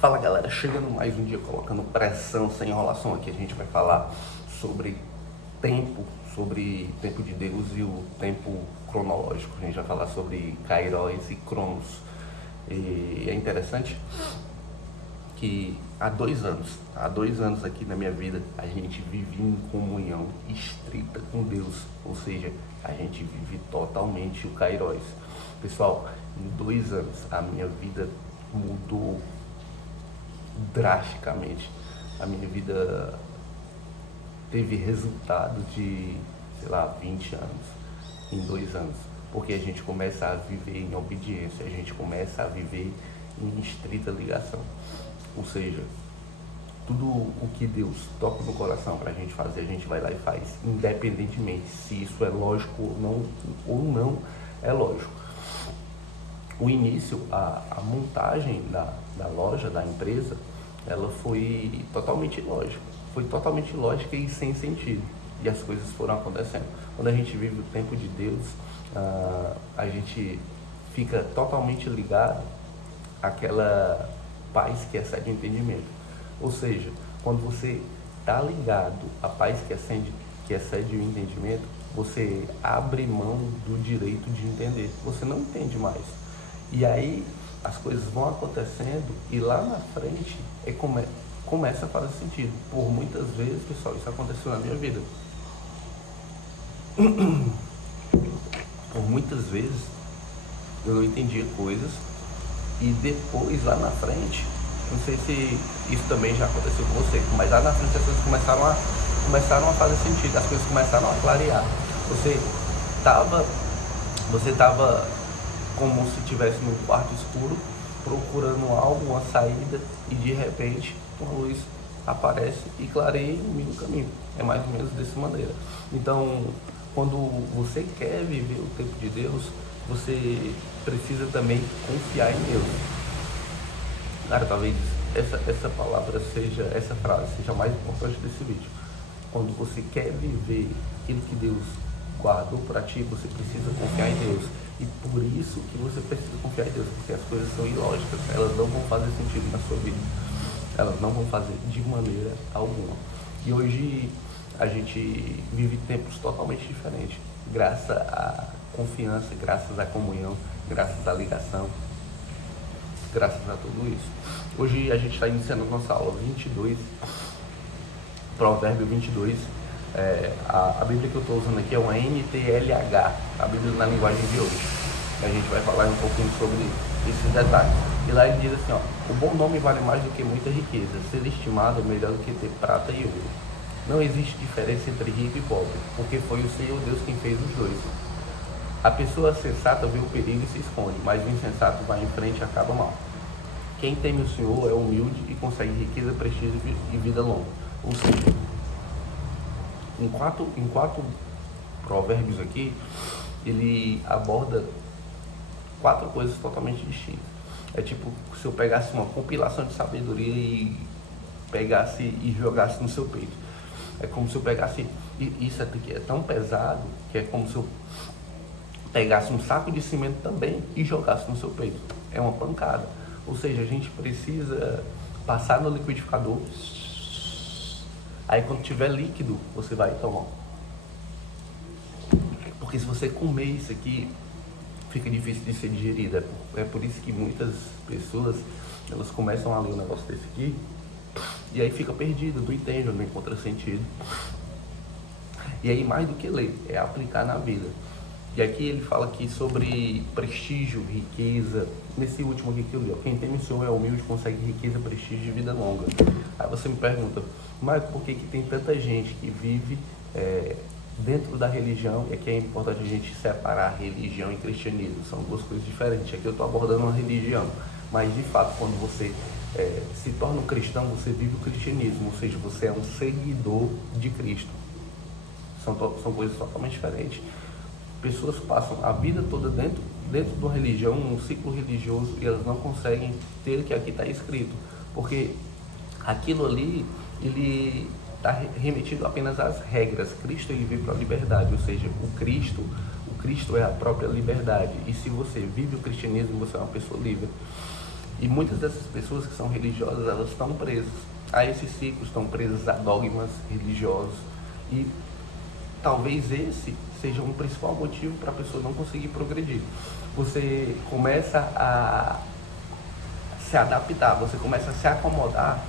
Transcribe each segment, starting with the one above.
Fala galera, chegando mais um dia colocando pressão sem enrolação. Aqui a gente vai falar sobre tempo de Deus e o tempo cronológico. A gente vai falar sobre Kairos e Cronos. E é interessante que há 2 anos aqui na minha vida, a gente vive em comunhão estrita com Deus, ou seja, a gente vive totalmente o Kairos. Pessoal, em 2 anos a minha vida mudou drasticamente. A minha vida teve resultados de, 20 anos em 2 anos, porque a gente começa a viver em obediência, a gente começa a viver em estrita ligação. Ou seja, tudo o que Deus toca no coração para a gente fazer, a gente vai lá e faz, independentemente se isso é lógico ou não é lógico. O início, a montagem da loja, da empresa, ela foi totalmente lógica e sem sentido. E as coisas foram acontecendo. Quando a gente vive o tempo de Deus, a gente fica totalmente ligado àquela paz que excede o entendimento. Ou seja, quando você está ligado à paz que excede o entendimento, você abre mão do direito de entender. Você não entende mais. E aí as coisas vão acontecendo e lá na frente começa a fazer sentido. Por muitas vezes, pessoal, isso aconteceu na minha vida. Por muitas vezes eu não entendia coisas e depois lá na frente, não sei se isso também já aconteceu com você, mas lá na frente as coisas começaram a fazer sentido, as coisas começaram a clarear. Você estava como se estivesse num quarto escuro, procurando algo, uma saída, e de repente uma luz aparece e clareia e ilumina o caminho. É mais ou menos dessa maneira. Então, quando você quer viver o tempo de Deus, você precisa também confiar em Deus. Cara, talvez essa palavra essa frase seja a mais importante desse vídeo. Quando você quer viver aquilo que Deus guardou para ti, você precisa confiar em Deus. E por isso que você precisa confiar em Deus, porque as coisas são ilógicas, elas não vão fazer sentido na sua vida. Elas não vão fazer de maneira alguma. E hoje a gente vive tempos totalmente diferentes, graças à confiança, graças à comunhão, graças à ligação, graças a tudo isso. Hoje a gente está iniciando a nossa aula 22, Provérbio 22. A Bíblia que eu estou usando aqui é uma NTLH, a Bíblia na linguagem de hoje. A gente vai falar um pouquinho sobre esses detalhes. E lá ele diz assim, o bom nome vale mais do que muita riqueza, ser estimado é melhor do que ter prata e ouro. Não existe diferença entre rico e pobre, porque foi o Senhor Deus quem fez os dois. A pessoa sensata vê o perigo e se esconde, mas o insensato vai em frente e acaba mal. Quem teme o Senhor é humilde e consegue riqueza, prestígio e vida longa. Ou seja, em quatro provérbios aqui, ele aborda 4 coisas totalmente distintas. É tipo se eu pegasse uma compilação de sabedoria e pegasse e jogasse no seu peito. É como se eu pegasse, isso aqui é tão pesado que é como se eu pegasse um saco de cimento também e jogasse no seu peito. É uma pancada. Ou seja, a gente precisa passar no liquidificador. Aí quando tiver líquido, você vai tomar. Porque se você comer isso aqui, fica difícil de ser digerido. É por isso que muitas pessoas, elas começam a ler um negócio desse aqui, e aí fica perdido, não entende, não encontra sentido. E aí mais do que ler, é aplicar na vida. E aqui ele fala aqui sobre prestígio, riqueza. Nesse último aqui que eu li, quem teme o Senhor é humilde, consegue riqueza, prestígio e vida longa. Aí você me pergunta, mas por que tem tanta gente que vive dentro da religião? E aqui é importante a gente separar religião e cristianismo, são 2 coisas diferentes. Aqui eu estou abordando uma religião, mas de fato quando você se torna um cristão, você vive o cristianismo, ou seja, você é um seguidor de Cristo. São coisas totalmente diferentes. Pessoas passam a vida toda dentro de uma religião, um ciclo religioso, e elas não conseguem ter o que aqui está escrito, porque aquilo ali, ele está remetido apenas às regras. Cristo, ele veio para a liberdade, ou seja, o Cristo é a própria liberdade, e se você vive o cristianismo, você é uma pessoa livre. E muitas dessas pessoas que são religiosas, elas estão presas a esses ciclos, estão presas a dogmas religiosos. E talvez esse seja um principal motivo para a pessoa não conseguir progredir. Você começa a se adaptar, você começa a se acomodar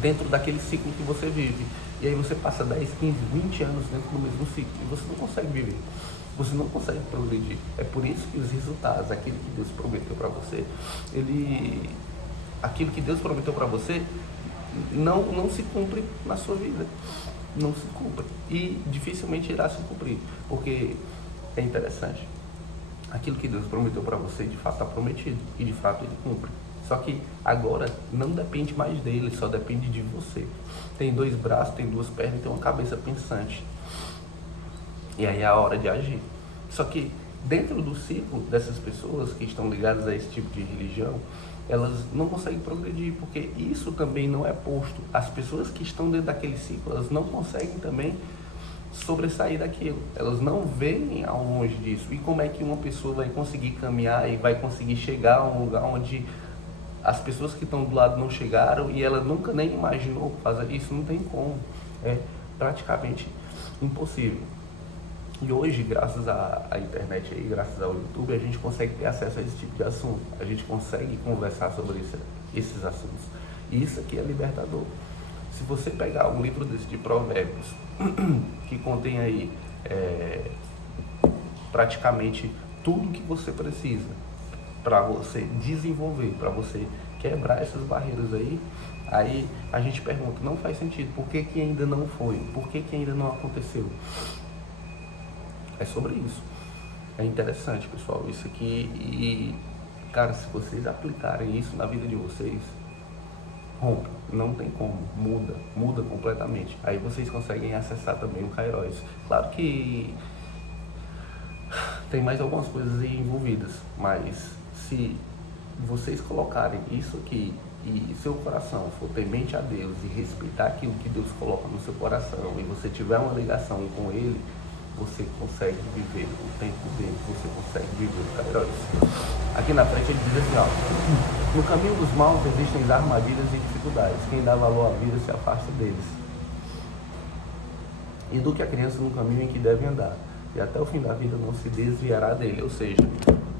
dentro daquele ciclo que você vive. E aí você passa 10, 15, 20 anos dentro do mesmo ciclo e você não consegue viver. Você não consegue progredir. É por isso que os resultados, aquilo que Deus prometeu para você, aquilo que Deus prometeu para você não se cumpre na sua vida. Não se cumpre. E dificilmente irá se cumprir. Porque é interessante. Aquilo que Deus prometeu para você, de fato está prometido. E de fato ele cumpre. Só que agora não depende mais dele, só depende de você. Tem 2 braços, tem 2 pernas, tem uma cabeça pensante. E aí é a hora de agir. Só que dentro do ciclo dessas pessoas que estão ligadas a esse tipo de religião, elas não conseguem progredir, porque isso também não é posto. As pessoas que estão dentro daquele ciclo, elas não conseguem também sobressair daquilo. Elas não veem ao longe disso. E como é que uma pessoa vai conseguir caminhar e vai conseguir chegar a um lugar onde as pessoas que estão do lado não chegaram e ela nunca nem imaginou fazer isso? Não tem como. É praticamente impossível. E hoje, graças à internet aí, graças ao YouTube, a gente consegue ter acesso a esse tipo de assunto. A gente consegue conversar sobre esses assuntos. E isso aqui é libertador. Se você pegar um livro desse de Provérbios, que contém aí praticamente tudo que você precisa para você desenvolver, para você quebrar essas barreiras aí a gente pergunta, não faz sentido, por que que ainda não foi? Por que que ainda não aconteceu? É sobre isso. É interessante, pessoal, isso aqui. E, cara, se vocês aplicarem isso na vida de vocês, rompe, não tem como, muda completamente. Aí vocês conseguem acessar também o Kairos. Claro que tem mais algumas coisas aí envolvidas, mas se vocês colocarem isso aqui e seu coração for temente a Deus e respeitar aquilo que Deus coloca no seu coração e você tiver uma ligação com Ele, você consegue viver o tempo dele, você consegue viver o Kairos. Aqui na frente ele diz assim, ó, no caminho dos maus existem armadilhas e dificuldades, quem dá valor à vida se afasta deles. Eduque a criança no caminho em que deve andar, e até o fim da vida não se desviará dele. Ou seja,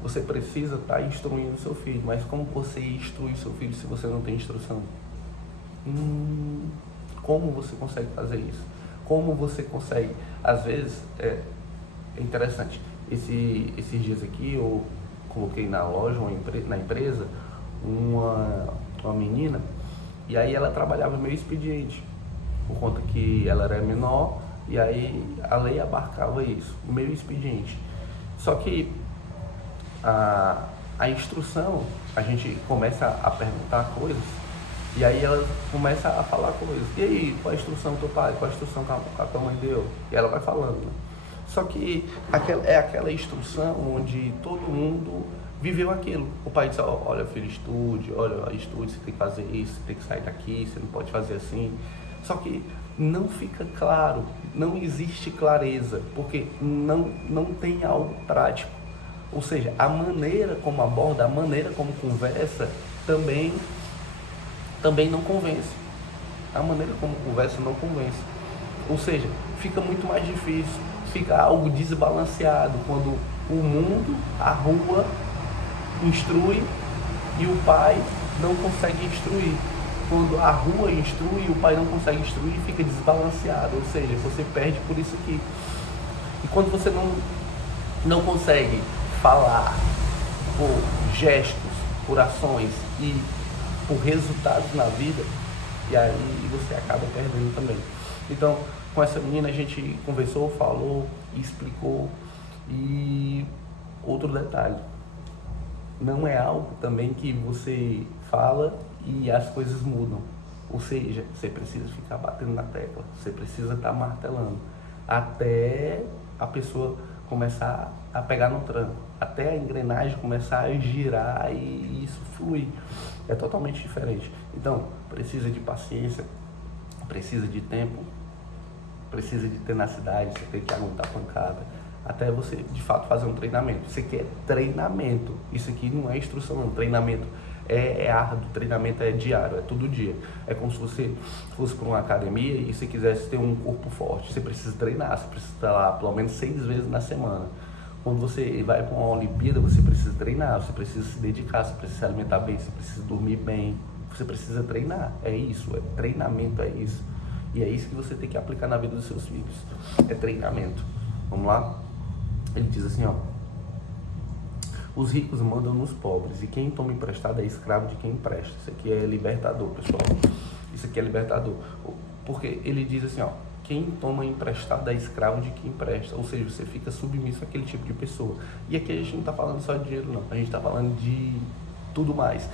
você precisa estar instruindo seu filho, mas como você instrui seu filho se você não tem instrução? Como você consegue fazer isso? Como você consegue? Às vezes, é interessante, esses dias aqui eu coloquei na loja, na empresa, uma menina, e aí ela trabalhava meio expediente, por conta que ela era menor, e aí a lei abarcava isso, meio expediente. Só que a instrução, a gente começa a perguntar coisas, e aí ela começa a falar coisas. E aí, qual a instrução do teu pai? Qual a instrução que a tua mãe deu? E ela vai falando, né? Só que é aquela instrução onde todo mundo viveu aquilo. O pai diz, olha filho, estude, você tem que fazer isso, você tem que sair daqui, você não pode fazer assim. Só que não fica claro, não existe clareza, porque não tem algo prático. Ou seja, a maneira como aborda, a maneira como conversa, também não convence. A maneira como conversa não convence. Ou seja, fica muito mais difícil, fica algo desbalanceado quando o mundo, a rua, instrui e o pai não consegue instruir. Quando a rua instrui e o pai não consegue instruir, fica desbalanceado. Ou seja, você perde por isso aqui. E quando você não consegue falar por gestos, por ações e por resultados na vida, e aí você acaba perdendo também. Então, com essa menina a gente conversou, falou, explicou. E outro detalhe, não é algo também que você fala e as coisas mudam. Ou seja, você precisa ficar batendo na tecla, você precisa estar martelando até a pessoa começar a pegar no tranco, até a engrenagem começar a girar e isso fluir. É totalmente diferente. Então, precisa de paciência, precisa de tempo, precisa de tenacidade, você tem que aguentar pancada, até você de fato fazer um treinamento. Você quer treinamento, isso aqui não é instrução, não, treinamento é árduo, treinamento é diário, é todo dia. É como se você fosse para uma academia e você quisesse ter um corpo forte. Você precisa treinar, você precisa estar lá pelo menos 6 vezes na semana. Quando você vai para uma Olimpíada, você precisa treinar, você precisa se dedicar, você precisa se alimentar bem, você precisa dormir bem, você precisa treinar. É isso, treinamento é isso. E é isso que você tem que aplicar na vida dos seus filhos. É treinamento. Vamos lá? Ele diz assim, ó. Os ricos mandam nos pobres e quem toma emprestado é escravo de quem empresta. Isso aqui é libertador, pessoal. Isso aqui é libertador. Porque ele diz assim, ó. Quem toma emprestado é escravo de quem empresta. Ou seja, você fica submisso àquele tipo de pessoa. E aqui a gente não está falando só de dinheiro, não. A gente está falando de tudo mais.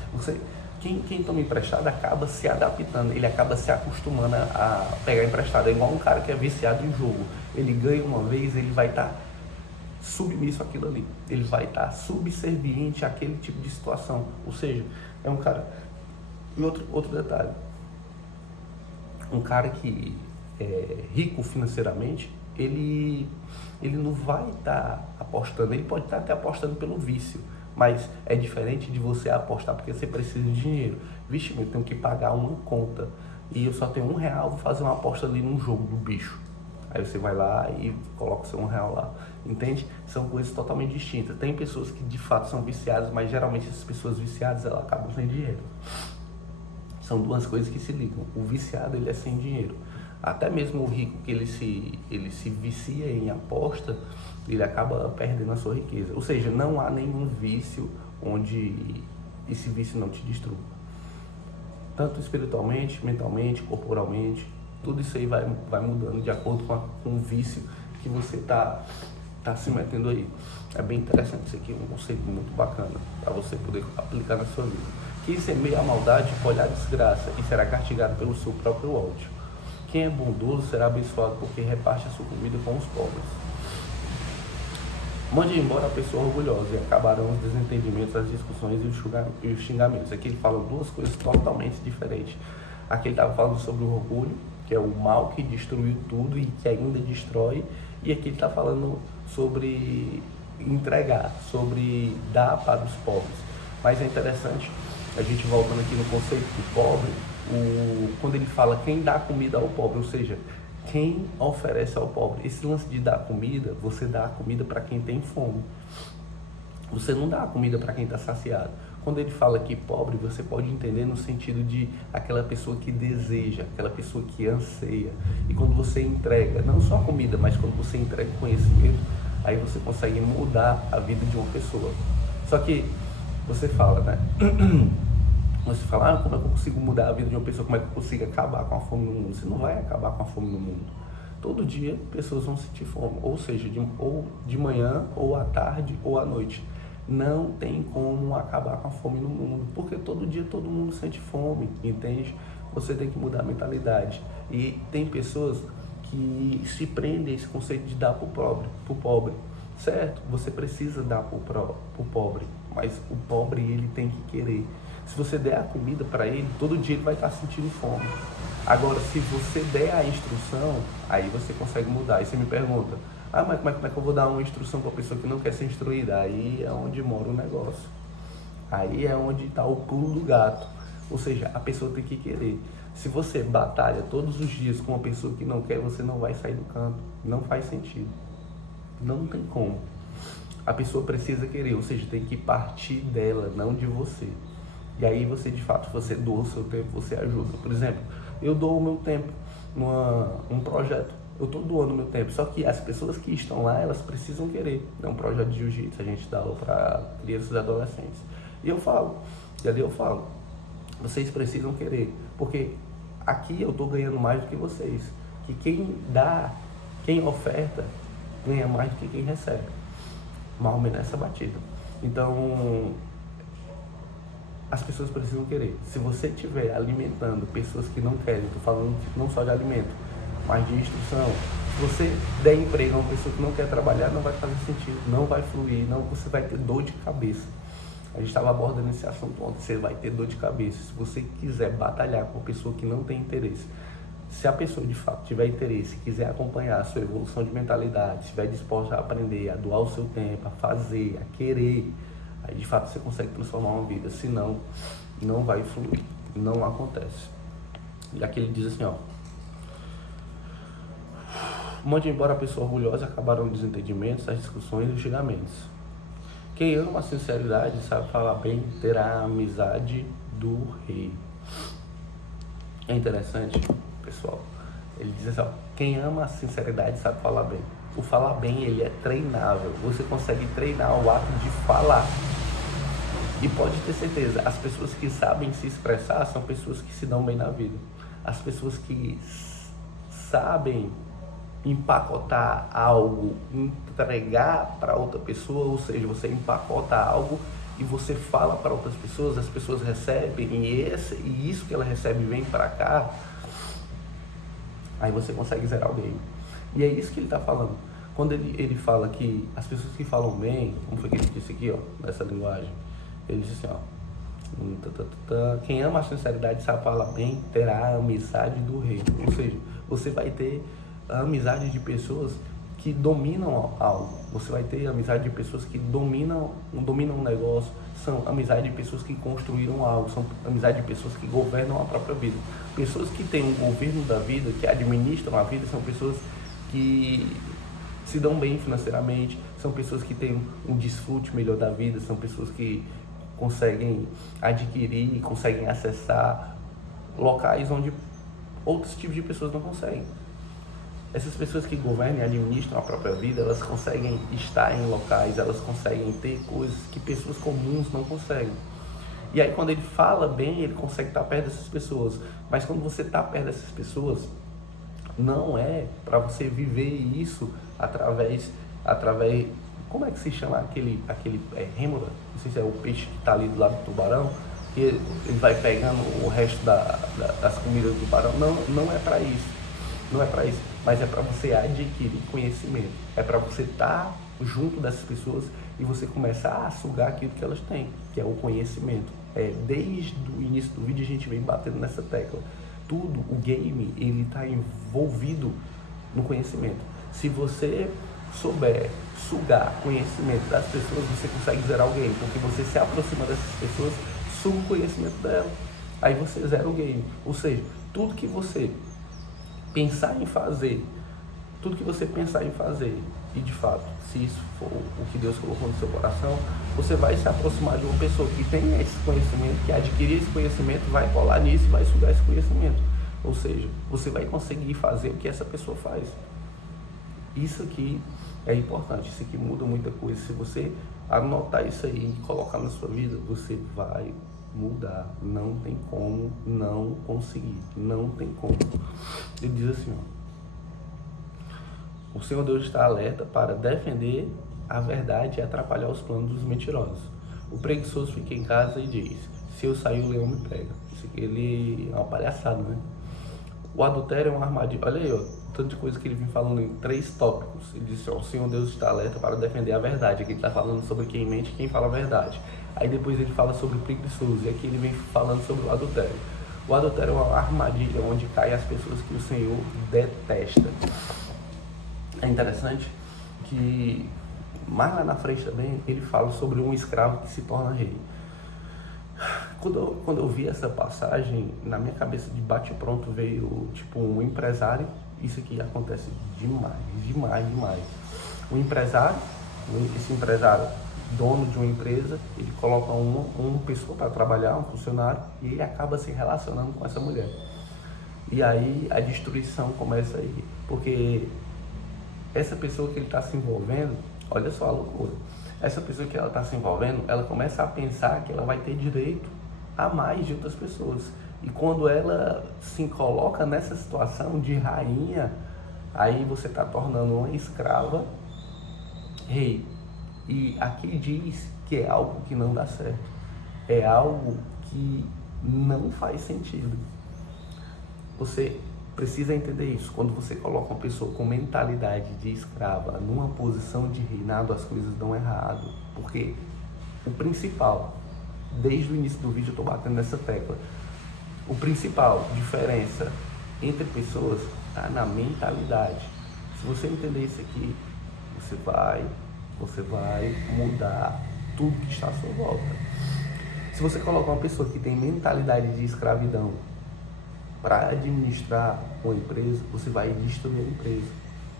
Quem toma emprestado acaba se adaptando, ele acaba se acostumando a pegar emprestado. É igual um cara que é viciado em jogo. Ele ganha uma vez, ele vai estar submisso àquilo ali. Ele vai estar subserviente àquele tipo de situação. Ou seja, é um cara... E outro detalhe. Um cara que é rico financeiramente, ele não vai estar apostando. Ele pode estar até apostando pelo vício. Mas é diferente de você apostar porque você precisa de dinheiro. Vixe, eu tenho que pagar uma conta e eu só tenho R$1, vou fazer uma aposta ali num jogo do bicho. Aí você vai lá e coloca o seu R$1 lá. Entende? São coisas totalmente distintas. Tem pessoas que de fato são viciadas, mas geralmente essas pessoas viciadas, elas acabam sem dinheiro. São duas coisas que se ligam. O viciado, ele é sem dinheiro. Até mesmo o rico que ele se vicia em aposta, ele acaba perdendo a sua riqueza. Ou seja, não há nenhum vício onde esse vício não te destrua. Tanto espiritualmente, mentalmente, corporalmente, tudo isso aí vai mudando de acordo com o vício que você tá se metendo aí. É bem interessante isso aqui, um conceito muito bacana para você poder aplicar na sua vida. Quem semeia a maldade colhe a desgraça e será castigado pelo seu próprio ódio. Quem é bondoso será abençoado porque reparte a sua comida com os pobres. Mande embora a pessoa orgulhosa e acabarão os desentendimentos, as discussões e os xingamentos. Aqui ele fala duas coisas totalmente diferentes. Aqui ele estava falando sobre o orgulho, que é o mal que destruiu tudo e que ainda destrói. E aqui ele está falando sobre entregar, sobre dar para os pobres. Mas é interessante, a gente voltando aqui no conceito do pobre, quando ele fala quem dá comida ao pobre, ou seja, quem oferece ao pobre. Esse lance de dar comida, você dá a comida para quem tem fome. Você não dá a comida para quem está saciado. Quando ele fala que pobre, você pode entender no sentido de aquela pessoa que deseja, aquela pessoa que anseia. E quando você entrega, não só a comida, mas quando você entrega conhecimento, aí você consegue mudar a vida de uma pessoa. Só que você fala, né? Você fala, como é que eu consigo mudar a vida de uma pessoa? Como é que eu consigo acabar com a fome no mundo? Você não vai acabar com a fome no mundo. Todo dia pessoas vão sentir fome, ou seja, ou de manhã, ou à tarde, ou à noite. Não tem como acabar com a fome no mundo, porque todo dia todo mundo sente fome, entende? Você tem que mudar a mentalidade. E tem pessoas que se prendem a esse conceito de dar para o pobre, certo? Você precisa dar para o pobre, mas o pobre ele tem que querer. Se você der a comida para ele, todo dia ele vai estar sentindo fome. Agora, se você der a instrução, aí você consegue mudar. Aí você me pergunta, mas como é que eu vou dar uma instrução para a pessoa que não quer ser instruída? Aí é onde mora o negócio. Aí é onde está o pulo do gato. Ou seja, a pessoa tem que querer. Se você batalha todos os dias com uma pessoa que não quer, você não vai sair do canto. Não faz sentido. Não tem como. A pessoa precisa querer, ou seja, tem que partir dela, não de você. E aí você, de fato, você doa o seu tempo, você ajuda. Por exemplo, eu dou o meu tempo num projeto. Eu estou doando o meu tempo. Só que as pessoas que estão lá, elas precisam querer. É um projeto de jiu-jitsu, a gente dá aula para crianças e adolescentes. E ali eu falo, vocês precisam querer. Porque aqui eu estou ganhando mais do que vocês. Que quem dá, quem oferta, ganha mais do que quem recebe. Mais ou menos essa batida. Então, as pessoas precisam querer. Se você estiver alimentando pessoas que não querem, estou falando não só de alimento, mas de instrução, se você der emprego a uma pessoa que não quer trabalhar, não vai fazer sentido, não vai fluir, não, você vai ter dor de cabeça. A gente estava abordando esse assunto ontem, você vai ter dor de cabeça. Se você quiser batalhar com uma pessoa que não tem interesse, se a pessoa de fato tiver interesse, quiser acompanhar a sua evolução de mentalidade, estiver disposta a aprender, a doar o seu tempo, a fazer, a querer, Aí de fato você consegue transformar uma vida, senão não vai fluir, não acontece. E aqui ele diz assim, ó: mande embora a pessoa orgulhosa, acabaram os desentendimentos, as discussões e os xingamentos. Quem ama a sinceridade sabe falar bem, terá a amizade do rei. É interessante, pessoal. Ele diz assim, ó: quem ama a sinceridade sabe falar bem. O falar bem, ele é treinável. Você consegue treinar o ato de falar. E pode ter certeza, as pessoas que sabem se expressar são pessoas que se dão bem na vida. As pessoas que sabem empacotar algo, entregar para outra pessoa, ou seja, você empacota algo e você fala para outras pessoas, as pessoas recebem e isso que ela recebe vem para cá, aí você consegue zerar o game. E é isso que ele está falando. Quando ele fala que as pessoas que falam bem, como foi que ele disse aqui, ó, nessa linguagem, ele disse assim, ó: quem ama a sinceridade sabe falar bem, terá a amizade do rei. Ou seja, você vai ter a amizade de pessoas que dominam algo. Você vai ter amizade de pessoas que dominam um negócio. São amizade de pessoas que construíram algo. São amizade de pessoas que governam a própria vida. Pessoas que têm um governo da vida, que administram a vida, são pessoas que se dão bem financeiramente. São pessoas que têm um desfrute melhor da vida. São pessoas que conseguem adquirir, conseguem acessar locais onde outros tipos de pessoas não conseguem. Essas pessoas que governam e administram a própria vida, elas conseguem estar em locais, elas conseguem ter coisas que pessoas comuns não conseguem. E aí quando ele fala bem, ele consegue estar perto dessas pessoas. Mas quando você está perto dessas pessoas, não é para você viver isso através, como é que se chama aquele rêmora? Não sei se é o peixe que está ali do lado do tubarão, que ele vai pegando o resto das comidas do tubarão. Não é para isso. Não é para isso, mas é para você adquirir conhecimento. É para você estar junto dessas pessoas e você começar a sugar aquilo que elas têm, que é o conhecimento. Desde o início do vídeo a gente vem batendo nessa tecla. Tudo, o game, ele está envolvido no conhecimento. Se você souber sugar conhecimento das pessoas, você consegue zerar o game, porque você se aproxima dessas pessoas, suga o conhecimento dela. Aí você zera o game. Ou seja, tudo que você pensar em fazer, e de fato, se isso for o que Deus colocou no seu coração, você vai se aproximar de uma pessoa que tem esse conhecimento, que adquirir esse conhecimento, vai colar nisso e vai sugar esse conhecimento. Ou seja, você vai conseguir fazer o que essa pessoa faz. Isso aqui é importante, isso aqui muda muita coisa. Se você anotar isso aí e colocar na sua vida, você vai mudar. Não tem como não conseguir, não tem como. Ele diz assim, ó: o Senhor Deus está alerta para defender a verdade e atrapalhar os planos dos mentirosos. O preguiçoso fica em casa e diz: se eu sair, o leão me pega. Isso aqui ele é uma palhaçada, né? O adultério é uma armadilha. Olha aí, ó, tanto de coisa que ele vem falando em 3 tópicos. Ele disse, ó: o Senhor Deus está alerta para defender a verdade. Aqui ele está falando sobre quem mente e quem fala a verdade. Aí depois ele fala sobre o preguiçoso, e aqui ele vem falando sobre o adultério. O adultério é uma armadilha onde caem as pessoas que o Senhor detesta. É interessante que mais lá na frente também ele fala sobre um escravo que se torna rei. Quando eu vi essa passagem, na minha cabeça de bate-pronto veio tipo um empresário. Isso aqui acontece demais. Um empresário, esse empresário dono de uma empresa, ele coloca uma pessoa para trabalhar, um funcionário, e ele acaba se relacionando com essa mulher. E aí a destruição começa aí, porque essa pessoa que ele está se envolvendo, olha só a loucura, essa pessoa que ela está se envolvendo, ela começa a pensar que ela vai ter direito a mais de outras pessoas. E quando ela se coloca nessa situação de rainha, aí você está tornando uma escrava rei. E aqui diz que é algo que não dá certo. É algo que não faz sentido. Você precisa entender isso. Quando você coloca uma pessoa com mentalidade de escrava numa posição de reinado, as coisas dão errado. Porque o principal, desde o início do vídeo eu estou batendo nessa tecla, o principal diferença entre pessoas está na mentalidade. Se você entender isso aqui, você vai mudar tudo que está à sua volta. Se você colocar uma pessoa que tem mentalidade de escravidão para administrar uma empresa, você vai destruir a empresa.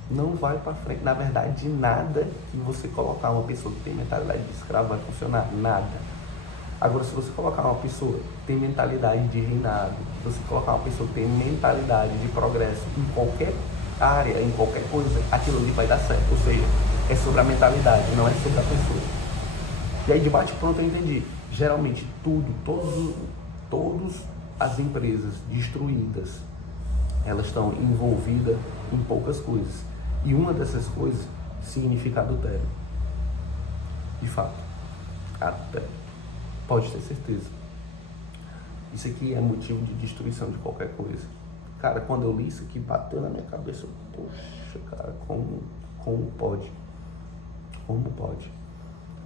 Não vai para frente. Na verdade, nada que você colocar uma pessoa que tem mentalidade de escravo vai funcionar. Nada. Agora, se você colocar uma pessoa que tem mentalidade de reinado, se você colocar uma pessoa que tem mentalidade de progresso em qualquer área, em qualquer coisa, aquilo ali vai dar certo. Ou seja, é sobre a mentalidade, não é sobre a pessoa. E aí, de bate-pronto, eu entendi. Geralmente, todas as empresas destruídas, elas estão envolvidas em poucas coisas. E uma dessas coisas significa adultério. De fato, adultério. Pode ter certeza. Isso aqui é motivo de destruição de qualquer coisa. Cara, quando eu li isso aqui, bateu na minha cabeça. Poxa, cara, como pode? Como pode?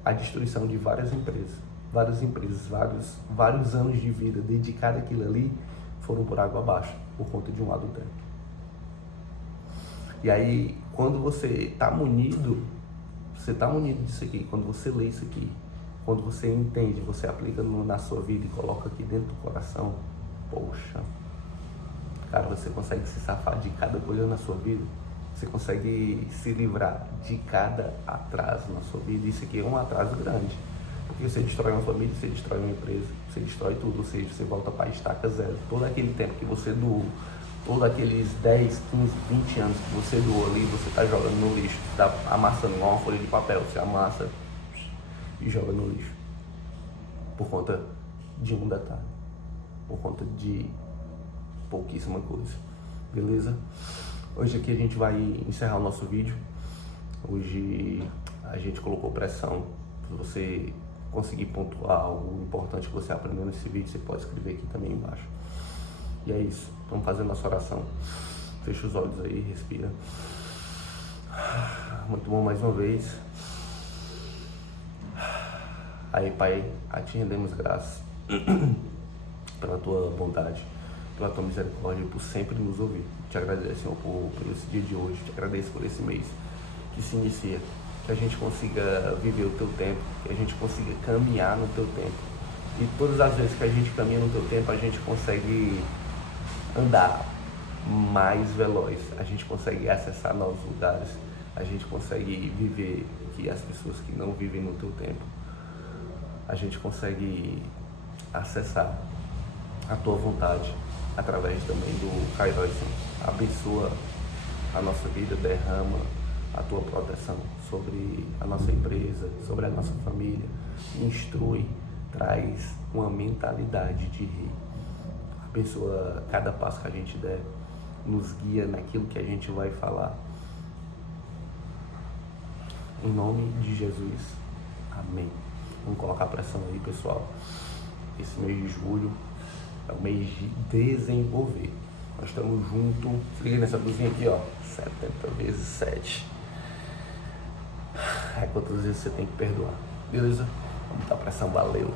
A destruição de várias empresas, vários anos de vida dedicados àquilo ali, foram por água abaixo, por conta de um adultério. E aí, quando você está munido disso aqui, quando você lê isso aqui, quando você entende, você aplica na sua vida e coloca aqui dentro do coração, poxa, cara, você consegue se safar de cada coisa na sua vida, você consegue se livrar de cada atraso na sua vida. Isso aqui é um atraso grande, porque você destrói uma família, você destrói uma empresa, você destrói tudo, ou seja, você volta para a estaca zero. Todo aquele tempo que você doou, todos aqueles 10, 15, 20 anos que você doou ali, você está jogando no lixo, você está amassando igual uma folha de papel, você amassa e joga no lixo, por conta de um detalhe, por conta de pouquíssima coisa, beleza? Hoje aqui a gente vai encerrar o nosso vídeo. Hoje a gente colocou pressão. Se você conseguir pontuar algo importante que você aprendeu nesse vídeo, você pode escrever aqui também embaixo. E é isso, vamos fazer nossa oração. Fecha os olhos aí, respira. Muito bom mais uma vez. Aí, Pai, a Ti rendemos graças pela Tua bondade, pela Tua misericórdia, por sempre nos ouvir. Te agradeço, Senhor, por esse dia de hoje. Te agradeço por esse mês que se inicia. Que a gente consiga viver o Teu tempo, que a gente consiga caminhar no Teu tempo. E todas as vezes que a gente caminha no Teu tempo, a gente consegue andar mais veloz, a gente consegue acessar novos lugares, a gente consegue viver que as pessoas que não vivem no Teu tempo, a gente consegue acessar a Tua vontade através também do Kairos. Abençoa a nossa vida, derrama a Tua proteção sobre a nossa empresa, sobre a nossa família, instrui, traz uma mentalidade de rei. Abençoa cada passo que a gente der, nos guia naquilo que a gente vai falar. Em nome de Jesus, amém. Vamos colocar pressão aí, pessoal. Esse mês de julho é o mês de desenvolver. Nós estamos juntos. Se liga nessa blusinha aqui, ó. 70 vezes 7. É quantas vezes você tem que perdoar. Beleza? Vamos dar pressão. Valeu.